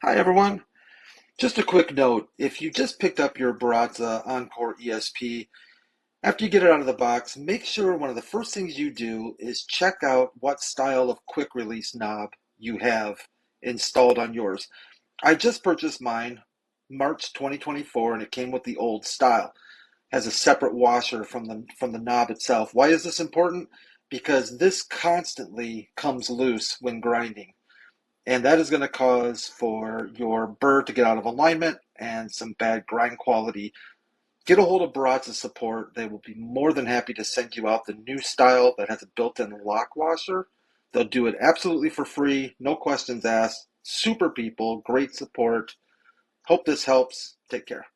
Hi everyone. Just a quick note. If you just picked up your Baratza Encore ESP, after you get it out of the box, make sure one of the first things you do is check out what style of quick release knob you have installed on yours. I just purchased mine March 2024 and it came with the old style. Has a separate washer from the knob itself. Why is this important? Because this constantly comes loose when grinding. And that is going to cause for your burr to get out of alignment and some bad grind quality. Get a hold of Baratza support. They will be more than happy to send you out the new style that has a built-in lock washer. They'll do it absolutely for free, no questions asked. Super people, great support. Hope this helps. Take care.